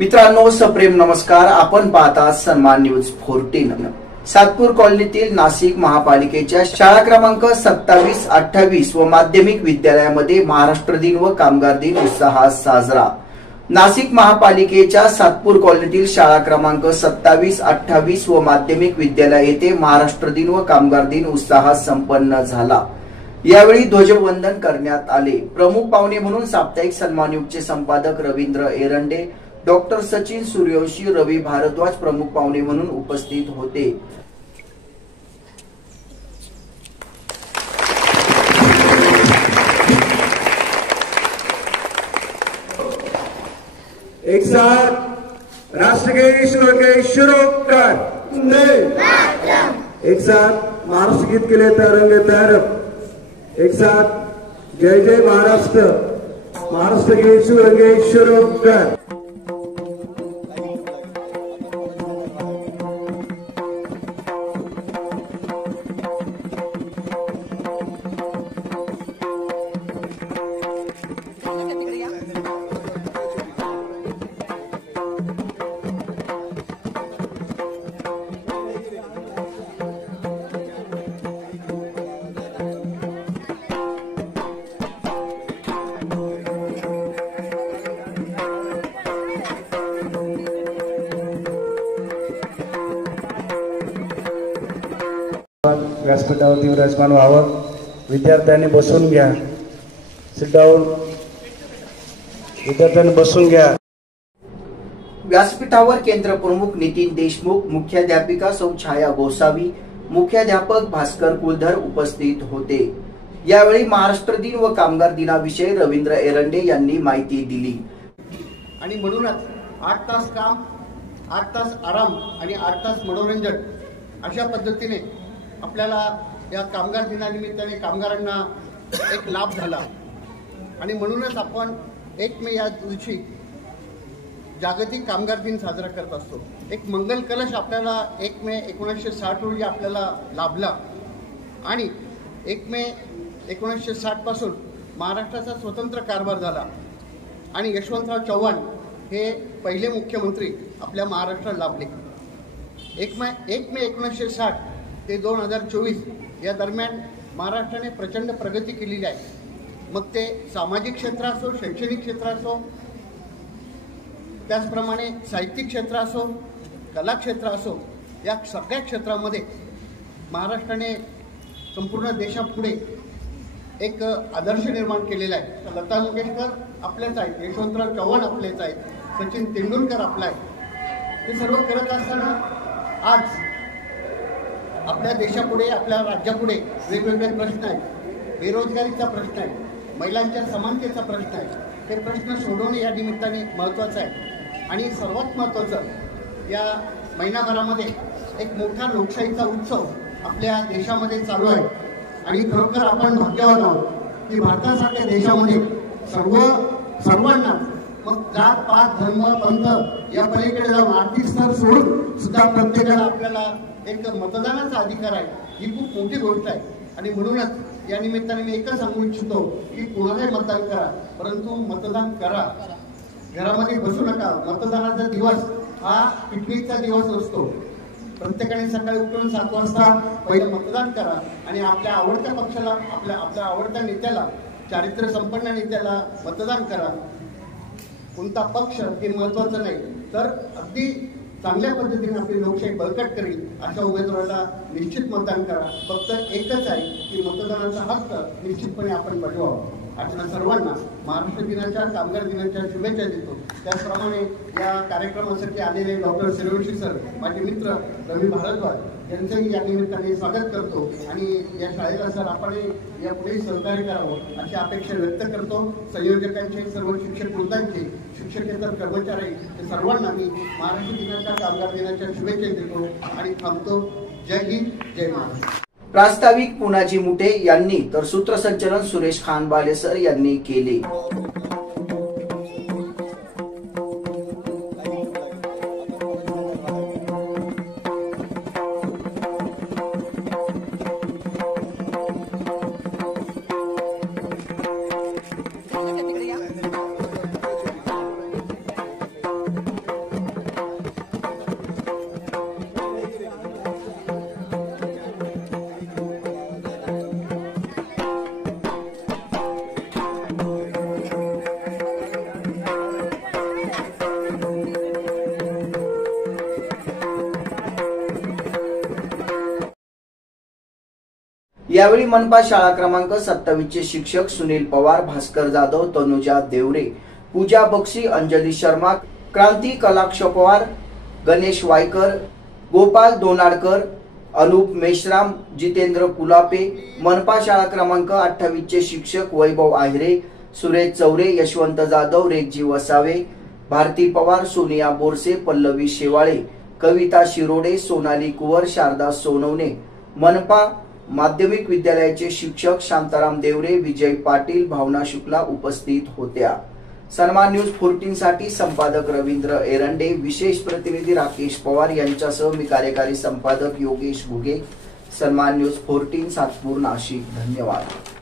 मित्रांनो, सप्रेम नमस्कार. आपण पाहता सन्मान न्यूज 14. सातपूर कॉलनीतील नाशिक महापालिकेच्या शाळा क्रमांक 27, 28 व माध्यमिक विद्यालयामध्ये महाराष्ट्र दिन व कामगार दिन उत्साहात साजरा. नाशिक महापालिकेच्या सातपूर कॉलनीतील शाळा क्रमांक 27, 28 व माध्यमिक विद्यालय येथे महाराष्ट्र दिन व कामगार दिन उत्साहात संपन्न झाला. यावेळी ध्वजवंदन करण्यात आले. प्रमुख पाहुणे म्हणून साप्ताहिक सन्मान न्यूजचे संपादक रवींद्र एरंडे, डॉक्टर सचिन सूर्यवंशी, रवी भारद्वाज प्रमुख पाहुणे म्हणून उपस्थित होते. एक साथ राष्ट्रगीत ईश्वर के शुरू कर, एक साथ महाराष्ट्र गीत के लिए तरंगे तरफ, एक साथ जय जय महाराष्ट्र, महाराष्ट्र गीत शुरू कर. व्यासपीठावरती विराजमान व्हावं. विद्यार्थ्यांनी बसून घ्या. Sit down. विद्यार्थ्यांनी बसून घ्या. व्यासपीठावर केंद्र प्रमुख नितीन देशमुख, मुख्याध्यापिका सौ छाया गोसावी, मुख्याध्यापक भास्कर कुलधर उपस्थित होते. यावेळी महाराष्ट्र दिन व कामगार दिनाविषयी रवींद्र एरंडे यांनी माहिती दिली. आणि म्हणूनच 8 तास काम, 8 तास आराम आणि 8 तास मनोरंजन अशा पद्धतीने आपल्याला या कामगार दिनानिमित्ताने कामगारांना एक लाभ झाला. आणि म्हणूनच आपण 1 मे या दिवशी जागतिक कामगार दिन साजरा करत असतो. एक मंगल कलश आपल्याला 1 मे 1960 रोजी आपल्याला लाभला. आणि 1 मे 1960 पासून महाराष्ट्राचा स्वतंत्र कारभार झाला. आणि यशवंतराव चव्हाण हे पहिले मुख्यमंत्री आपल्या महाराष्ट्राला लाभले. 1 मे 1960 ते 2024 या दरम्यान महाराष्ट्राने प्रचंड प्रगती केलेली आहे. मग ते सामाजिक क्षेत्र असो, शैक्षणिक क्षेत्र असो, त्याचप्रमाणे साहित्यिक क्षेत्र असो, कला क्षेत्र असो, या सगळ्या क्षेत्रामध्ये महाराष्ट्राने संपूर्ण देशापुढे एक आदर्श निर्माण केलेला आहे. लता मंगेशकर आपलेच आहेत, यशवंतराव चव्हाण आपलेच आहेत, सचिन तेंडुलकर आपला आहे. हे सर्व करत असताना आज आपल्या देशापुढे, आपल्या राज्यापुढे वेगवेगळे प्रश्न आहेत. बेरोजगारीचा प्रश्न आहे, महिलांच्या समानतेचा प्रश्न आहे. हे प्रश्न सोडवणे या निमित्ताने महत्त्वाचं आहे. आणि सर्वात महत्त्वाचं, या महिनाभरामध्ये एक मोठा लोकशाहीचा उत्सव आपल्या देशामध्ये चालू आहे. आणि खरोखर आपण भाग्यवान आहोत की भारतासारख्या देशामध्ये सर्वांना, मग जात पात धर्म पंथ या पलीकडे जाऊन आर्थिक स्तर सोडून सुद्धा प्रत्येकाला आपल्याला एक मतदानाचा अधिकार आहे. ही खूप मोठी गोष्ट आहे. आणि म्हणूनच या निमित्ताने मी एकच सांगू इच्छितो की कोणालाही मतदान करा, परंतु मतदान करा. घरामध्ये बसू नका. मतदानाचा दिवस हा पिकनिकचा दिवस नसतो. प्रत्येकाने सकाळी उठून 7 वाजता पहिलं मतदान करा आणि आपल्या आवडत्या पक्षाला, आपल्या आवडत्या नेत्याला, चारित्र्य संपन्न नेत्याला मतदान करा. कोणता पक्ष हे महत्वाचं नाही, तर अगदी चांगल्या पद्धतीने आपली लोकशाही बळकट करेल अशा उमेदवाराला निश्चित मतदान करा. फक्त एकच आहे की मतदानाचा हक्क निश्चितपणे आपण बजवावा. आपल्या सर्वांना महाराष्ट्र दिनाच्या, कामगार दिनाच्या शुभेच्छा देतो. त्याचप्रमाणे या कार्यक्रमासाठी आलेले डॉक्टर सूर्यवंशी सर, माझे मित्र रवी भारद्वाज यांचंही या निमित्ताने स्वागत करतो. आणि या शाळेला सर आपण यापुढे सहकार्य करावं अशी अपेक्षा व्यक्त करतो. संयोजकांचे, सर्व शिक्षक वृंदांचे, शिक्षकेतर कर्मचारी सर्वांना मी महाराष्ट्र दिनाच्या, कामगार दिनाच्या शुभेच्छा देतो आणि थांबतो. जय हिंद, जय महाराष्ट्र. प्रास्ताविक पुनाजी मुठे यांनी तर सूत्रसंचलन सुरेश खानबाले सर यांनी केले. यावेळी मनपा शाळा क्रमांक 27 चे शिक्षक सुनील पवार, भास्कर जाधव, तनुजा देवरे, पूजा बक्षी, अंजली शर्मा, क्रांती कलाक्ष पवार, गणेश वायकर, गोपाल दोनाडकर, अनूप मेश्राम, जितेंद्र कुलापे, मनपा शाळा क्रमांक 28 चे शिक्षक वैभव आहिरे, सुरेश चौरे, यशवंत जाधव, रेगजी वसावे, भारती पवार, सोनिया बोरसे, पल्लवी शेवाळे, कविता शिरोडे, सोनाली कुवर, शारदा सोनवणे, मनपा माध्यमिक विद्यालयाचे शिक्षक शांताराम देवरे, विजय पाटील, भावना शुक्ला उपस्थित होत्या। सन्मान न्यूज 14 साठी संपादक रवींद्र एरंडे, विशेष प्रतिनिधी राकेश पवार यांच्यासह मी कार्यकारी संपादक योगेश घुगे। सन्मान न्यूज 14 सातपूर नाशिक। धन्यवाद।